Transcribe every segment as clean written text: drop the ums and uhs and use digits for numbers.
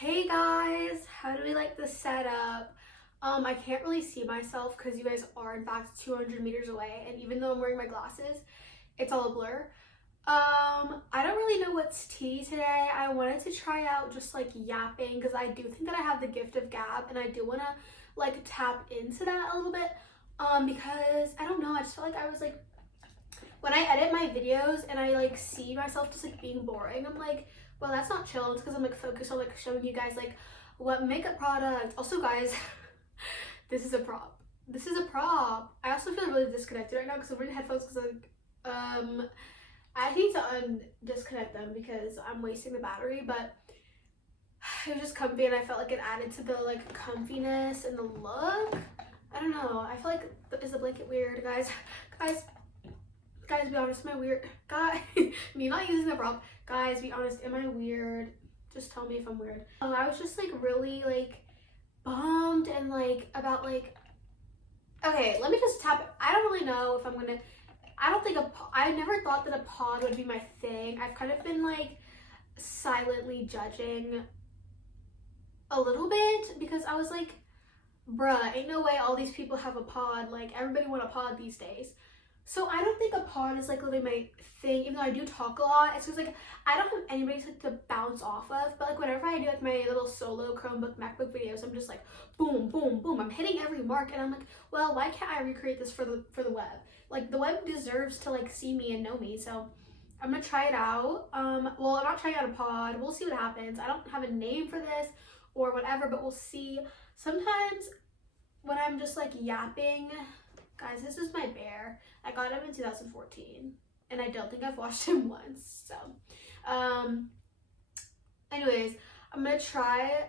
Hey guys, how do we like the setup? I can't really see myself because you guys are in fact 200 meters away, and even though I'm wearing my glasses, it's all a blur. I don't really know what's tea today. I wanted to try out just like yapping because I do think that I have the gift of gab, and I do want to like tap into that a little bit. Because I don't know, I just felt like I was like, when I edit my videos and I like see myself just like being boring, I'm like, well, that's not chill. It's because I'm like focused on like showing you guys like what makeup products. Also, guys, this is a prop. This is a prop. I also feel really disconnected right now because I'm wearing headphones because like I need to disconnect them because I'm wasting the battery, but it was just comfy and I felt like it added to the like comfiness and the look. I don't know. I feel like, is the blanket weird, guys? Guys, be honest, am I weird? Guys, me not using the prop. Guys, be honest, am I weird? Just tell me if I'm weird. I was just like really like bummed and like about like, okay, let me just tap it. I don't really know if I'm gonna, I never thought that a pod would be my thing. I've kind of been like silently judging a little bit because I was like, bruh, ain't no way all these people have a pod. Like, everybody want a pod these days. So I don't think a pod is like literally my thing, even though I do talk a lot. It's just like I don't have anybody to bounce off of. But like whenever I do like my little solo Chromebook, MacBook videos, I'm just like boom, boom, boom. I'm hitting every mark, and I'm like, well, why can't I recreate this for the web? Like the web deserves to like see me and know me. So I'm gonna try it out. Well, I'm not trying out a pod. We'll see what happens. I don't have a name for this or whatever, but we'll see. Sometimes when I'm just like yapping. Guys, this is my bear. I got him in 2014, and I don't think I've washed him once. So, anyways, I'm gonna try,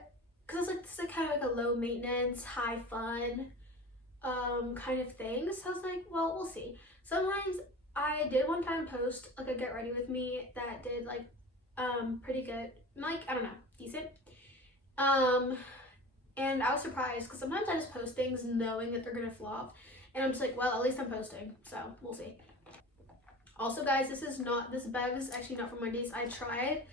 cause it's like this is like kind of like a low maintenance, high fun, kind of thing. So I was like, well, we'll see. Sometimes I did one time post like a get ready with me that did like, pretty good, like I don't know, decent. And I was surprised because sometimes I just post things knowing that they're gonna flop. And I'm just like, well, at least I'm posting, so we'll see. Also, guys, this bev is actually not from Wendy's. I tried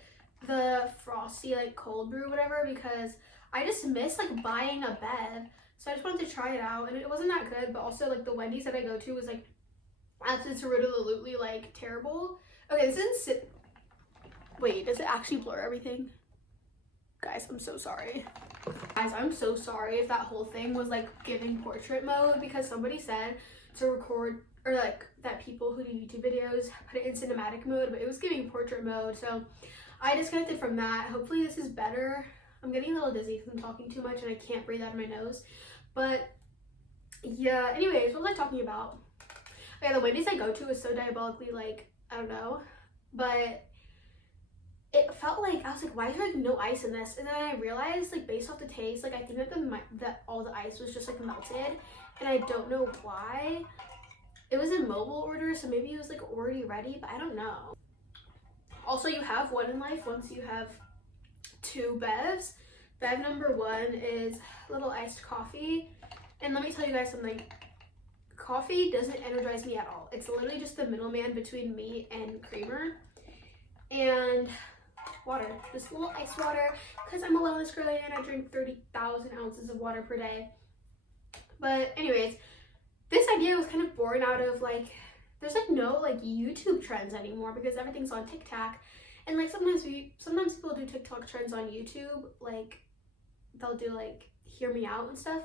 the frosty like cold brew whatever because I just miss like buying a bev, so I just wanted to try it out, and it wasn't that good. But also like the Wendy's that I go to was like absolutely like terrible. Okay, this isn't wait, does it actually blur everything? Guys, I'm so sorry. Guys, I'm so sorry if that whole thing was like giving portrait mode, because somebody said to record, or like that people who do YouTube videos put it in cinematic mode, but it was giving portrait mode, so I disconnected from that. Hopefully this is better. I'm getting a little dizzy because I'm talking too much and I can't breathe out of my nose. But yeah, anyways, what was I talking about? Okay, the Wendy's I go to is so diabolically like, I don't know, but it felt like, I was like, why is there like no ice in this? And then I realized like based off the taste, like I think that all the ice was just like melted, and I don't know why. It was a mobile order, so maybe it was like already ready, but I don't know. Also, you have one in life once you have two bevs. Bev number one is little iced coffee, and let me tell you guys something. Coffee doesn't energize me at all. It's literally just the middleman between me and creamer. And water, just little ice water, because I'm a wellness girl and I drink 30,000 ounces of water per day. But anyways, this idea was kind of born out of like, there's like no like YouTube trends anymore because everything's on TikTok, and like sometimes people do TikTok trends on YouTube, like they'll do like hear me out and stuff,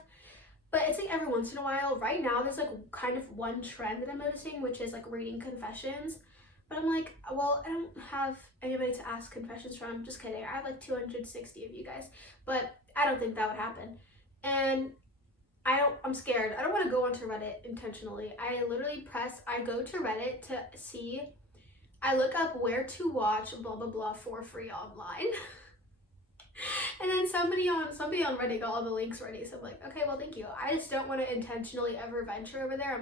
but it's like every once in a while. Right now there's like kind of one trend that I'm noticing, which is like reading confessions. But I'm like, well, I don't have anybody to ask confessions from. Just kidding. I have like 260 of you guys. But I don't think that would happen. And I'm scared. I don't want to go onto Reddit intentionally. I go to Reddit to see, I look up where to watch blah, blah, blah for free online. And then somebody on Reddit got all the links ready, so I'm like, okay, well, thank you. I just don't want to intentionally ever venture over there.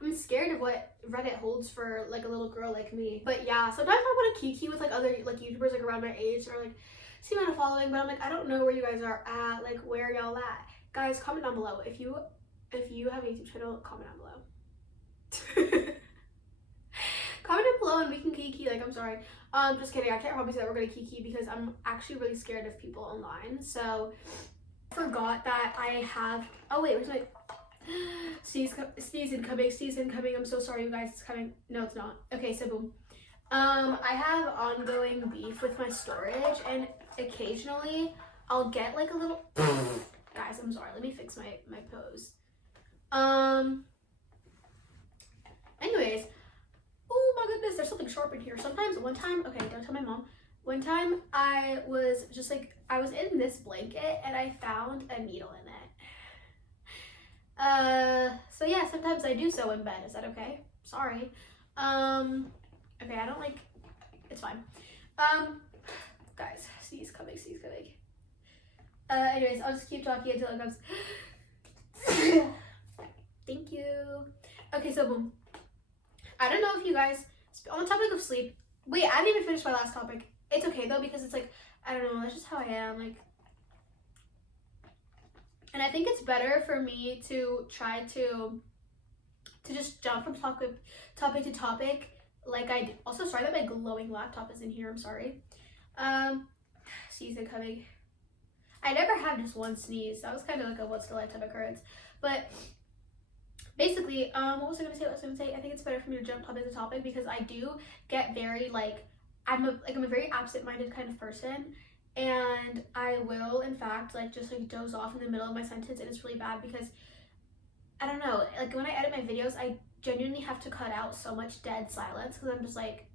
I'm scared of what Reddit holds for like a little girl like me. But yeah, sometimes I want to kiki with like other like YouTubers like around my age, or like see my following, but I'm like, I don't know where you guys are at, like where y'all at. Guys, comment down below if you have a YouTube channel. Comment down below. Comment down below and we can kiki. Like, I'm sorry. Just kidding. I can't promise that we're gonna kiki because I'm actually really scared of people online. So I forgot that I have. Oh wait, where's my sneeze incoming. I'm so sorry, you guys. It's coming. No, it's not. Okay, so boom. I have ongoing beef with my storage, and occasionally I'll get like a little. Guys, I'm sorry. Let me fix my pose. Anyways. Oh my goodness, there's something sharp in here. Sometimes, one time, okay, don't tell my mom. One time I was just like, I was in this blanket and I found a needle in it. So yeah, sometimes I do so in bed. Is that okay? Sorry. Okay, I don't like, it's fine. Guys, sneeze coming. Anyways, I'll just keep talking until it comes. Thank you. Okay, so boom. I don't know if you guys, on the topic of sleep, wait, I didn't even finish my last topic. It's okay though, because it's like, I don't know, that's just how I am, like, and I think it's better for me to try to just jump from topic to topic, like I do. Also, sorry that my glowing laptop is in here, I'm sorry. Season coming. I never had just one sneeze. That was kind of like a what's the lifetime occurrence, but basically, what was I gonna say? I think it's better for me to jump topic to topic because I do get very like, I'm a very absent-minded kind of person, and I will in fact like just like doze off in the middle of my sentence, and it's really bad because I don't know, like when I edit my videos, I genuinely have to cut out so much dead silence because I'm just like,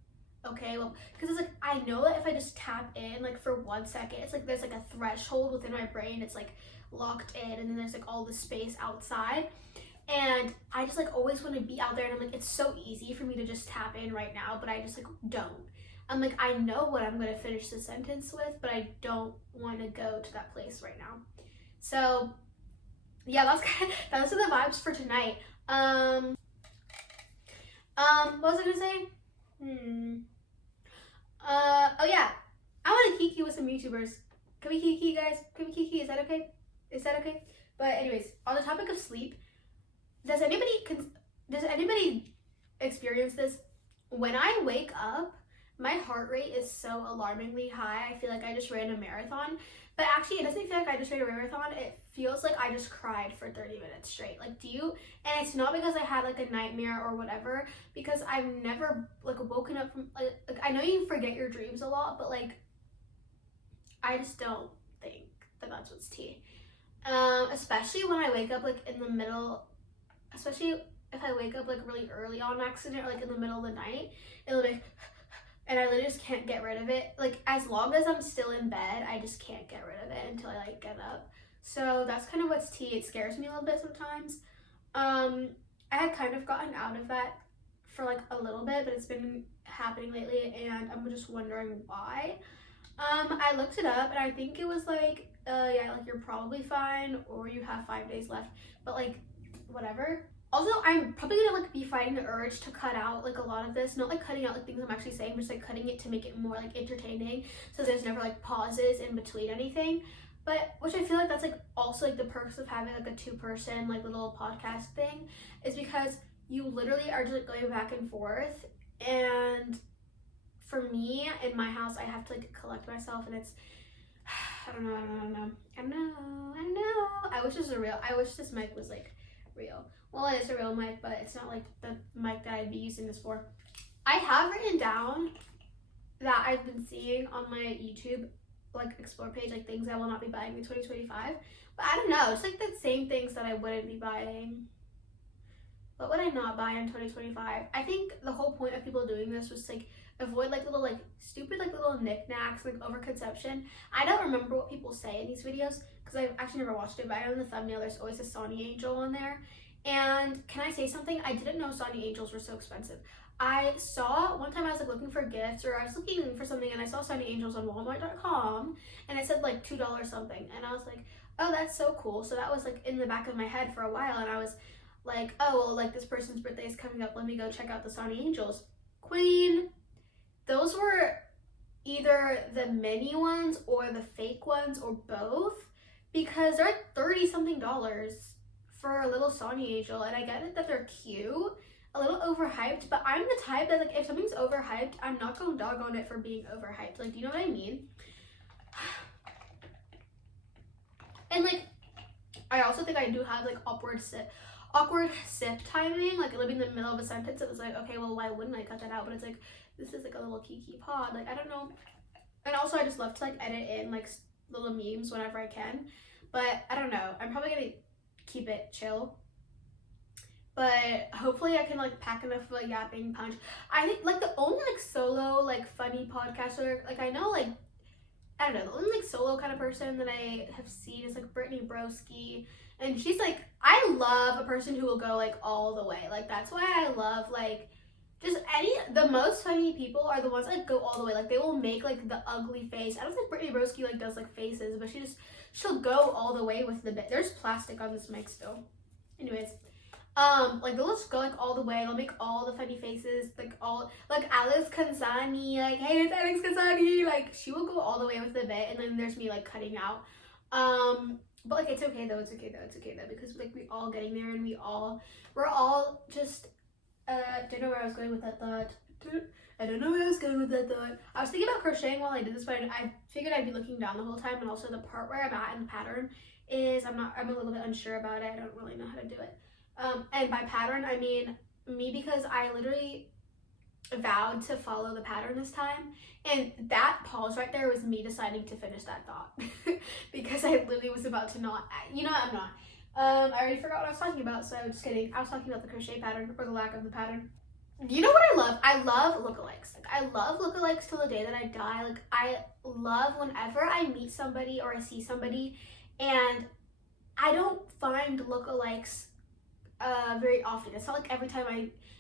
okay, well, because it's like I know that if I just tap in like for 1 second, it's like there's like a threshold within my brain, it's like locked in, and then there's like all the space outside. And I just like always want to be out there, and I'm like, it's so easy for me to just tap in right now, but I just like don't. I'm like, I know what I'm gonna finish the sentence with, but I don't want to go to that place right now. So yeah, those are the vibes for tonight. What was I gonna say? Oh yeah, I want to kiki with some YouTubers. Can we kiki, guys? Can we kiki? Is that okay? But anyways, on the topic of sleep, does anybody experience this? When I wake up, my heart rate is so alarmingly high. I feel like I just ran a marathon, but actually it doesn't feel like I just ran a marathon. It feels like I just cried for 30 minutes straight. Like, do you? And it's not because I had like a nightmare or whatever, because I've never like woken up from like I know you forget your dreams a lot, but like I just don't think that that's what's tea. Especially when I wake up like in the middle, especially if I wake up like really early on accident or like in the middle of the night, it'll be, and I literally just can't get rid of it. Like as long as I'm still in bed, I just can't get rid of it until I like get up. So that's kind of what's tea. It scares me a little bit sometimes. I had kind of gotten out of that for like a little bit, but it's been happening lately, and I'm just wondering why. I looked it up, and I think it was like, yeah, like you're probably fine, or you have 5 days left, but like, whatever. Also, I'm probably gonna like be fighting the urge to cut out like a lot of this, not like cutting out like things I'm actually saying, but just like cutting it to make it more like entertaining, so there's never like pauses in between anything. But which I feel like that's like also like the perks of having like a 2-person like little podcast thing, is because you literally are just like going back and forth. And for me in my house, I have to like collect myself, and it's I don't know. I wish this mic was like real. Well, it is a real mic, but it's not like the mic that I'd be using this for. I have written down that I've been seeing on my YouTube like explore page, like things I will not be buying in 2025. But I don't know, it's like the same things that I wouldn't be buying. What would I not buy in 2025? I think the whole point of people doing this was like avoid like little like stupid like little knickknacks, like overconsumption. I don't remember what people say in these videos because I've actually never watched it, but I know in the thumbnail there's always a Sonny Angel on there. And can I say something? I didn't know Sonny Angels were so expensive. I saw one time I was like looking for gifts, or I was looking for something, and I saw Sonny Angels on Walmart.com, and it said like $2 something, and I was like, oh, that's so cool. So that was like in the back of my head for a while, and I was like, oh, well, like this person's birthday is coming up, let me go check out the Sonny Angels. Queen, those were either the mini ones or the fake ones or both, because they're $30 something for a little Sonny Angel, and I get it that they're cute, a little overhyped, but I'm the type that, like, if something's overhyped, I'm not gonna dog on it for being overhyped. Like, do you know what I mean? And, like, I also think I do have, like, awkward sip timing. Like, it'll be in the middle of a sentence. It was like, okay, well, why wouldn't I cut that out? But it's like, this is, like, a little kiki pod. Like, I don't know. And also, I just love to, like, edit in, like, little memes whenever I can. But, I don't know. I'm probably gonna keep it chill. But hopefully I can, like, pack enough of a yapping punch. I think, like, the only, like, solo, like, funny podcaster, like, I know, like, I don't know, the only, like, solo kind of person that I have seen is, like, Brittany Broski. And she's, like, I love a person who will go, like, all the way. Like, that's why I love, like, just the most funny people are the ones that, like, go all the way. Like, they will make, like, the ugly face. I don't think Brittany Broski, like, does, like, faces, but she'll go all the way with the bit. There's plastic on this mic still. Anyways. Like, they'll just go, like, all the way. They'll make all the funny faces, like, Alex Kanzani, like, hey, it's Alex Kanzani, like, she will go all the way with the bit, and then there's me, like, cutting out. But, like, it's okay though, because, like, we all getting there, and we're all just, don't know where I was going with that thought. I don't know where I was going with that thought. I was thinking about crocheting while I did this, but I figured I'd be looking down the whole time, and also the part where I'm at in the pattern is, I'm a little bit unsure about it. I don't really know how to do it. And by pattern, I mean me, because I literally vowed to follow the pattern this time, and that pause right there was me deciding to finish that thought because I literally was about to not, you know, I'm not. I already forgot what I was talking about, so just kidding. I was talking about the crochet pattern, or the lack of the pattern. You know what I love? I love lookalikes. Like, I love lookalikes till the day that I die. Like, I love whenever I meet somebody or I see somebody, and I don't find lookalikes very often. It's not like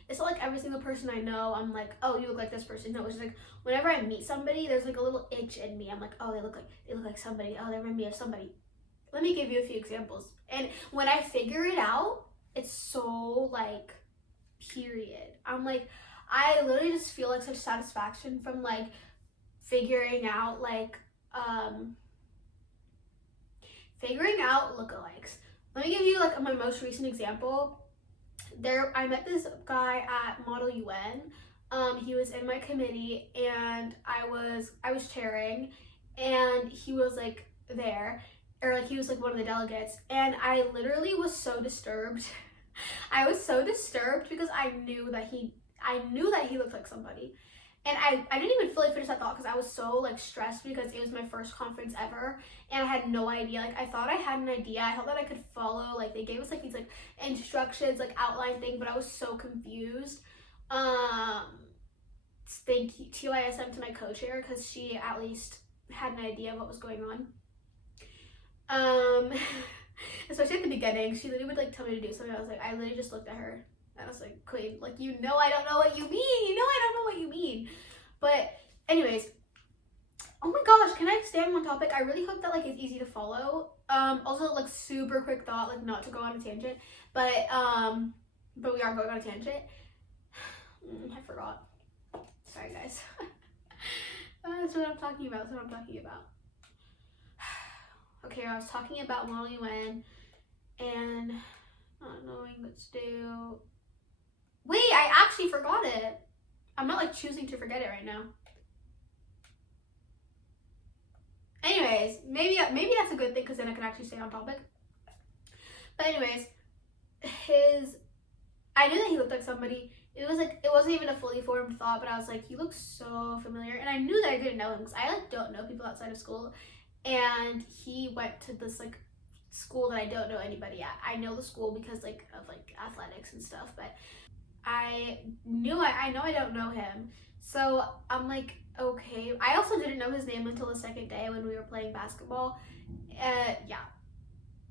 it's not like every single person I know, I'm like, oh, you look like this person. No, it's just like, whenever I meet somebody, there's like a little itch in me. I'm like, oh, they look like somebody. Oh, they remind me of somebody. Let me give you a few examples. And when I figure it out, it's so, like, period. I'm like, I literally just feel like such satisfaction from, like, figuring out, like, lookalikes. Let me give you, like, my most recent example. I met this guy at Model UN. He was in my committee, and I was chairing, and he was, like, there, or, like, he was, like, one of the delegates, and I literally was so disturbed. I was so disturbed because I knew that he looked like somebody. And I didn't even fully finish that thought because I was so, like, stressed because it was my first conference ever, and I had no idea. Like, I thought I had an idea. I thought that I could follow. Like, they gave us, like, these, like, instructions, like, outline thing, but I was so confused. Thank you, TYSM, to my co-chair, because she at least had an idea of what was going on. Especially at the beginning, she literally would, like, tell me to do something. I literally just looked at her. I was like, Queen, like, you know I don't know what you mean. You know I don't know what you mean. But anyways, oh my gosh, can I stay on one topic? I really hope that, like, it's easy to follow. Also, like, super quick thought, like, not to go on a tangent, but we are going on a tangent. I forgot. Sorry, guys. That's what I'm talking about. Okay, I was talking about Model UN and not knowing what to do. Wait, I actually forgot it. I'm not, like, choosing to forget it right now. Anyways, maybe that's a good thing, because then I can actually stay on topic. But anyways, I knew that he looked like somebody. It wasn't even a fully formed thought, but I was like, he looks so familiar. And I knew that I didn't know him, because I, like, don't know people outside of school. And he went to this, like, school that I don't know anybody at. I know the school because, like, of, like, athletics and stuff, but I know I don't know him. So I'm like, okay. I also didn't know his name until the second day when we were playing basketball. Yeah.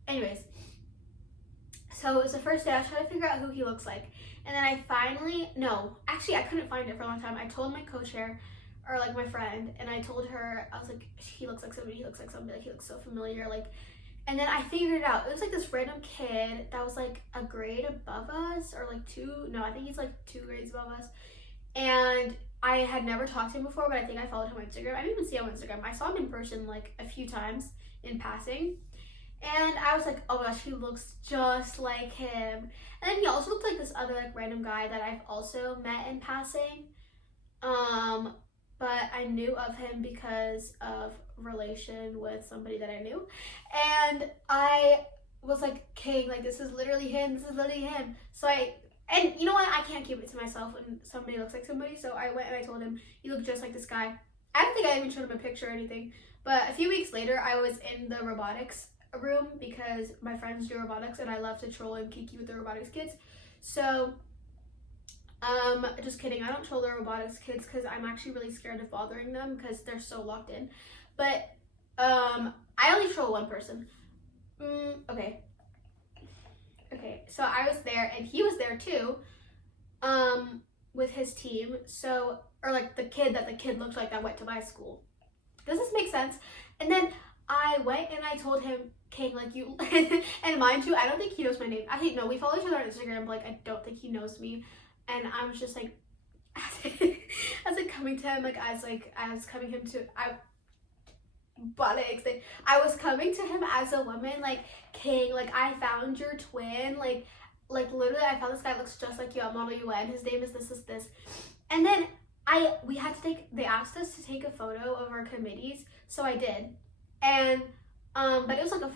Anyways, so it was the first day. I was trying to figure out who he looks like, and then I couldn't find it for a long time. I told my co-chair, or, like, my friend, and I told her, I was like, he looks like somebody, like, he looks so familiar, like. And then I figured it out. It was, like, this random kid that was, like, a grade above us, or, like, I think he's, like, 2 grades above us. And I had never talked to him before, but I think I followed him on Instagram. I didn't even see him on Instagram. I saw him in person, like, a few times in passing. And I was like, oh my gosh, he looks just like him. And then he also looked like this other like random guy that I've also met in passing. But I knew of him because of relation with somebody that I knew. And I was like, King, like this is literally him, this is literally him. So and you know what, I can't keep it to myself when somebody looks like somebody. So I went and I told him, you look just like this guy. I don't think I even showed him a picture or anything. But a few weeks later, I was in the robotics room because my friends do robotics and I love to troll and kiki with the robotics kids. So just kidding, I don't troll the robotics kids because I'm actually really scared of bothering them because they're so locked in. But I only troll one person. Okay, so I was there and he was there too, with his team. So, or like the kid that the kid looked like that went to my school. Does this make sense? And then I went and I told him, King, like you, and mind you, I don't think he knows my name. I think, no, we follow each other on Instagram, but like I don't think he knows me. And I was just like, as like coming to him, like I was coming him to, I was coming to him as a woman, like, King, like I found your twin, like literally I found this guy looks just like you at Model UN. His name is this. And then they asked us to take a photo of our committees, so I did. And but it was like a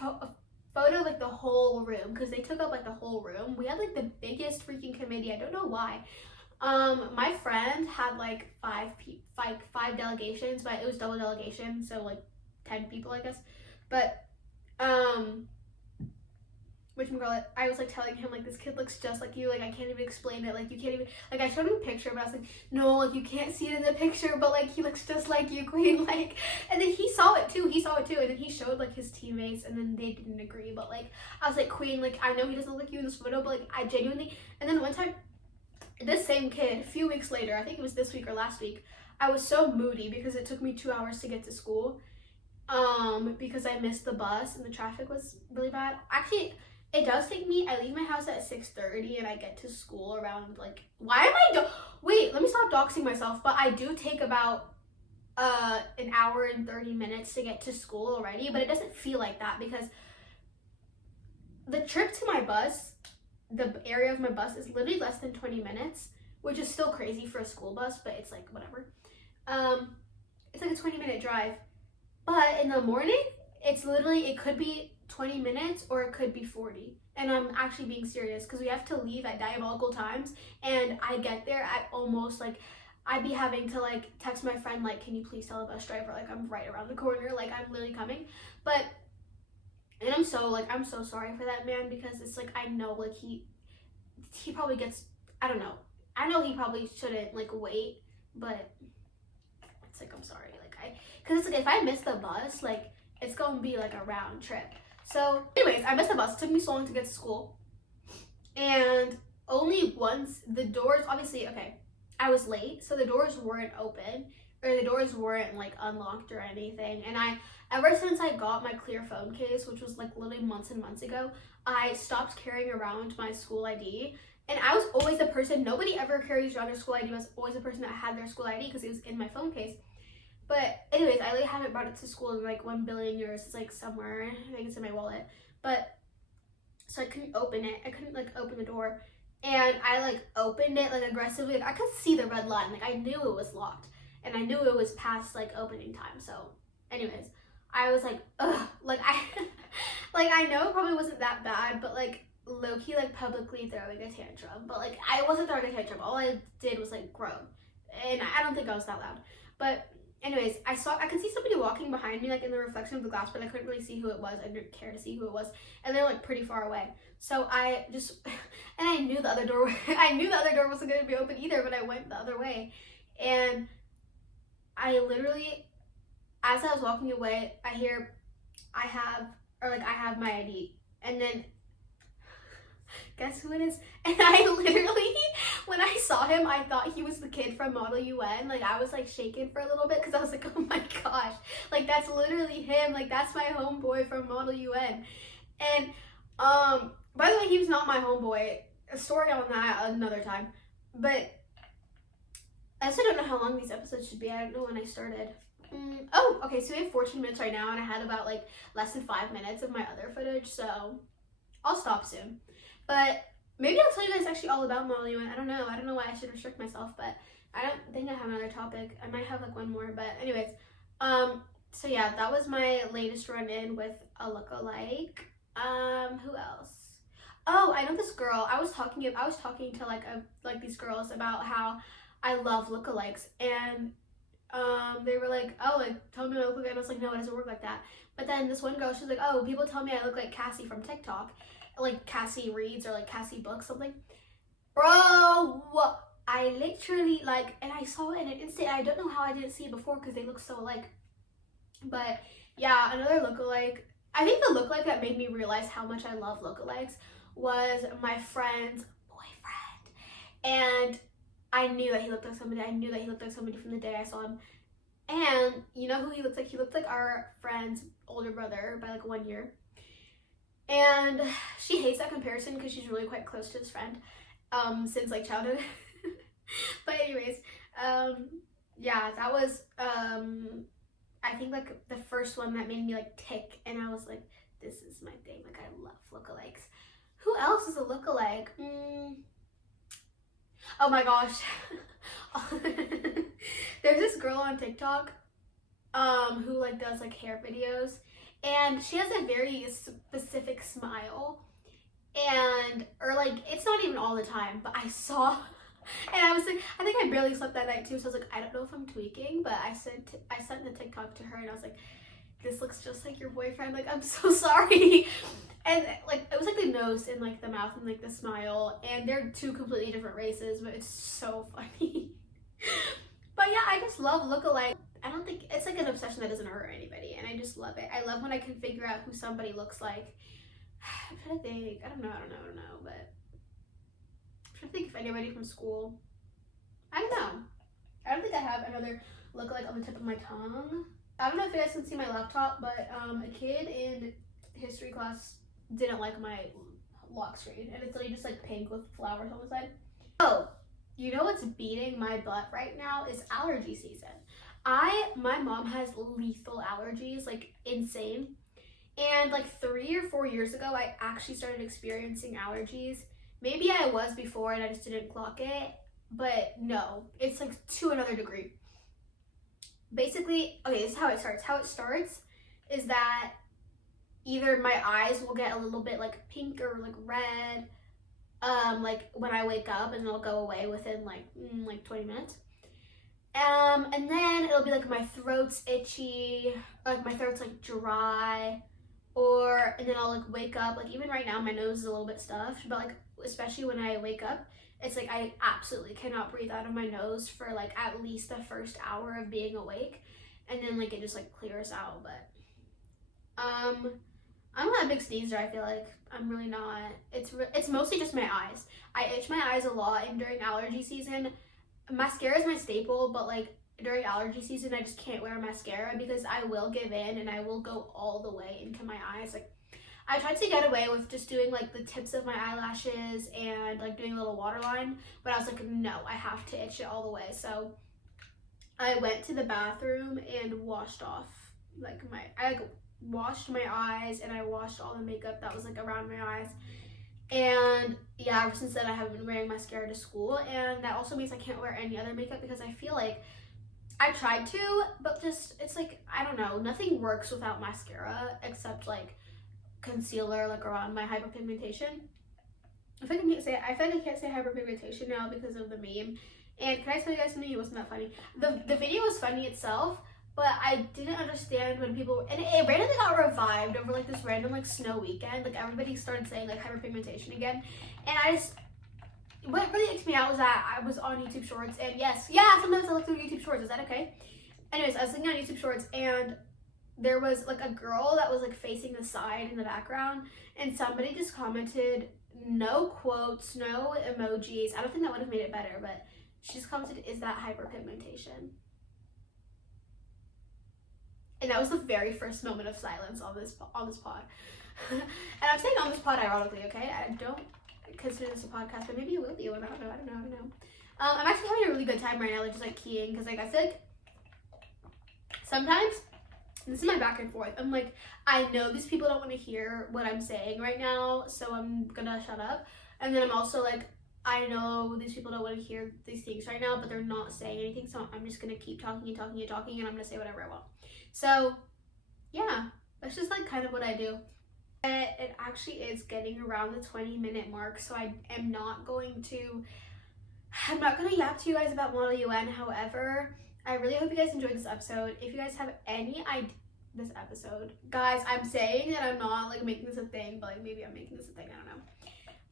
photo of like the whole room because they took up like the whole room. We had like the biggest freaking committee. I don't know why. My friend had like five delegations, but it was double delegation, so like 10 people, I guess. But I was like telling him like this kid looks just like you, like I can't even explain it, like you can't even, like I showed him a picture but I was like, no, like you can't see it in the picture, but like he looks just like you, Queen, like. And then he saw it too, and then he showed like his teammates and then they didn't agree, but like I was like, Queen, like I know he doesn't look like you in this photo, but like I genuinely. And then one time this same kid, a few weeks later, I think it was this week or last week, I was so moody because it took me 2 hours to get to school, because I missed the bus and the traffic was really bad. Actually, it does take me, I leave my house at 6:30 and I get to school around like, wait, let me stop doxing myself, but I do take about an hour and 30 minutes to get to school already, but it doesn't feel like that because the trip to my bus, the area of my bus is literally less than 20 minutes, which is still crazy for a school bus, but it's like whatever. It's like a 20-minute drive, but in the morning, it's literally, it could be 20 minutes or it could be 40. And I'm actually being serious because we have to leave at diabolical times and I get there at almost like, I'd be having to like text my friend like, can you please tell the bus driver like I'm right around the corner, like I'm literally coming. But, and I'm so sorry for that man because it's like, I know like he probably gets, I don't know. I know he probably shouldn't like wait, but it's like, I'm sorry. Like cause it's like, if I miss the bus, like it's gonna be like a round trip. So anyways, I missed the bus. It took me so long to get to school. And only once the doors, obviously, okay, I was late, so the doors weren't open, or the doors weren't like unlocked or anything. And ever since I got my clear phone case, which was like literally months and months ago, I stopped carrying around my school ID. And I was always the person, nobody ever carries around their school ID. I was always the person that had their school ID because it was in my phone case. But anyways, I like haven't brought it to school in like 1 billion years. It's like somewhere, I think it's in my wallet. But so I couldn't open it. I couldn't like open the door. And I like opened it like aggressively. Like, I could see the red line. Like I knew it was locked. And I knew it was past like opening time. So anyways, I was like, ugh. Like I know it probably wasn't that bad, but like low-key like publicly throwing a tantrum. But like I wasn't throwing a tantrum. All I did was like groan. And I don't think I was that loud. But anyways, I could see somebody walking behind me, like in the reflection of the glass, but I couldn't really see who it was. I didn't care to see who it was, and they're like pretty far away. So I just, and I knew the other door. I knew the other door wasn't going to be open either, but I went the other way, and I literally, as I was walking away, I hear, I have my ID, and then guess who it is? And I literally, when I saw him, I thought he was the kid from Model UN. Like, I was like shaking for a little bit because I was like, oh my gosh, like that's literally him. Like, that's my homeboy from Model UN. And by the way, he was not my homeboy. A story on that another time. But I also don't know how long these episodes should be. I don't know when I started. Oh, okay, so we have 14 minutes right now, and I had about like less than 5 minutes of my other footage, so I'll stop soon. But maybe I'll tell you guys actually all about modeling. I don't know why I should restrict myself, but I don't think I have another topic. I might have like one more, but anyways, so yeah, that was my latest run-in with a lookalike. Who else? Oh, I know this girl. I was talking to like these girls about how I love lookalikes, and they were like, oh, like, tell me what I look like. And I was like, no, it doesn't work like that. But then this one girl, she's like, oh, people tell me I look like Cassie from TikTok, like Cassie Reads or like Cassie Books, something. Bro, I literally like, and I saw it in an instant. I don't know how I didn't see it before because they look so alike. But yeah, another lookalike. I think the lookalike that made me realize how much I love lookalikes was my friend's boyfriend. And I knew that he looked like somebody. I knew that he looked like somebody from the day I saw him. And you know who he looks like? He looked like our friend's older brother by like 1 year. And she hates that comparison because she's really quite close to his friend since like childhood. But anyways, yeah, that was I think like the first one that made me like tick, and I was like, this is my thing. Like, I love lookalikes. Who else is a lookalike? Oh my gosh. There's this girl on TikTok who like does like hair videos, and she has a very specific smile, and or like it's not even all the time, but I saw and I was like, I think I barely slept that night too, so I was like, I don't know if I'm tweaking, but I sent the TikTok to her, and I was like, this looks just like your boyfriend, like, I'm so sorry. And like it was like the nose and like the mouth and like the smile, and they're two completely different races, but it's so funny. But yeah, I just love lookalike. I don't think it's like an obsession that doesn't hurt anybody, and I just love it. I love when I can figure out who somebody looks like. I'm trying to think. I don't know, but I'm trying to think if anybody from school. I don't know. I don't think I have another lookalike on the tip of my tongue. I don't know if you guys can see my laptop, but a kid in history class didn't like my lock screen, and it's literally just like pink with flowers on the side. Oh, you know what's beating my butt right now is allergy season. My mom has lethal allergies, like insane. And like 3 or 4 years ago, I actually started experiencing allergies. Maybe I was before and I just didn't clock it, but no, it's like to another degree. Basically, okay, this is how it starts. How it starts is that either my eyes will get a little bit like pink or like red, like when I wake up, and it'll go away within like 20 minutes. And then it'll be like my throat's itchy, like my throat's like dry, and then I'll like wake up, like even right now my nose is a little bit stuffed, but like especially when I wake up, it's like I absolutely cannot breathe out of my nose for like at least the first hour of being awake, and then like it just like clears out. But I'm not a big sneezer. I feel like I'm really not. It's mostly just my eyes. I itch my eyes a lot, and during allergy season, mascara is my staple, but like during allergy season I just can't wear mascara because I will give in and I will go all the way into my eyes. Like I tried to get away with just doing like the tips of my eyelashes and like doing a little waterline, but I was like, no, I have to itch it all the way. So I went to the bathroom and washed off like I washed my eyes, and I washed all the makeup that was like around my eyes. And yeah, ever since then I haven't been wearing mascara to school, and that also means I can't wear any other makeup because I feel like I tried to, but just it's like, I don't know, nothing works without mascara except like concealer, like around my hyperpigmentation. I feel like I can't say hyperpigmentation now because of the meme. And can I tell you guys something? It wasn't that funny. The video was funny itself, but I didn't understand when people, and it randomly got revived over like this random like snow weekend. Like everybody started saying like hyperpigmentation again, and what really icked me out was that I was on YouTube Shorts, and sometimes I look through YouTube Shorts. Is that okay? Anyways, I was looking on YouTube Shorts, and there was like a girl that was like facing the side in the background, and somebody just commented, no quotes, no emojis. I don't think that would have made it better, but she just commented, is that hyperpigmentation? And that was the very first moment of silence on this pod. And I'm saying on this pod ironically, okay? I don't consider this a podcast, but maybe it will be. I don't know. I'm actually having a really good time right now, like just like keying, because like I feel like sometimes this is my back and forth. I'm like, I know these people don't want to hear what I'm saying right now, so I'm gonna shut up. And then I'm also like, I know these people don't want to hear these things right now, but they're not saying anything, so I'm just gonna keep talking and talking and talking, and I'm gonna say whatever I want. So yeah, that's just like kind of what I do. It actually is getting around the 20-minute mark, so I'm not going to yap to you guys about Model UN. However, I really hope you guys enjoyed this episode. If you guys have any idea, this episode, guys, I'm saying that I'm not like making this a thing, but like maybe I'm making this a thing, I don't know.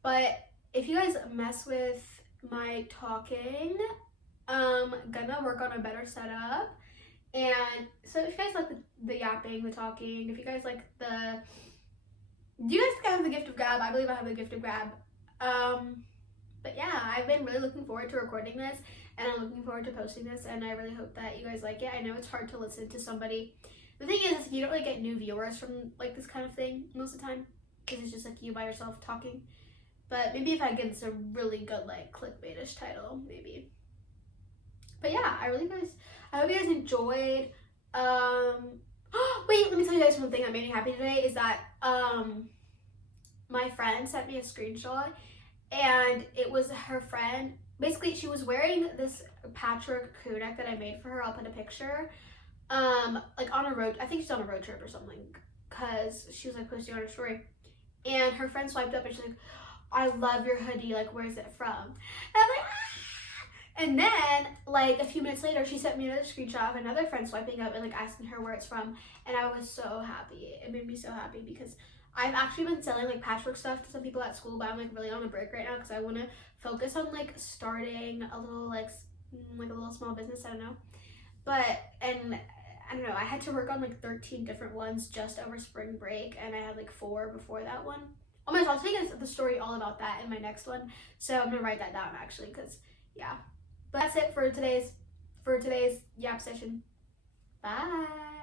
But if you guys mess with my talking, gonna work on a better setup. And so if you guys like the yapping, the talking, if you guys like do you guys have the gift of gab? I believe I have the gift of gab. But yeah, I've been really looking forward to recording this, and I'm looking forward to posting this, and I really hope that you guys like it. I know it's hard to listen to somebody. The thing is, you don't really get new viewers from like this kind of thing most of the time, because it's just like you by yourself talking. But maybe if I get this a really good like clickbaitish title, maybe. But yeah, I hope you guys enjoyed. Wait, let me tell you guys one thing that made me happy today is that my friend sent me a screenshot, and it was her friend. Basically, she was wearing this patchwork crew neck that I made for her. I'll put a picture. Like on a road, I think she's on a road trip or something, because she was like posting on her story, and her friend swiped up and she's like, I love your hoodie, like where's it from? And I'm like, ah! And then like a few minutes later, she sent me another screenshot of another friend swiping up and like asking her where it's from, and I was so happy. It made me so happy because I've actually been selling like patchwork stuff to some people at school, but I'm like really on a break right now because I want to focus on like starting a little like a little small business. I don't know, but and I don't know. I had to work on like 13 different ones just over spring break, and I had like 4 before that one. Oh my gosh, I'll tell you guys the story all about that in my next one. So I'm gonna write that down actually, because yeah. But that's it for today's yap session. Bye.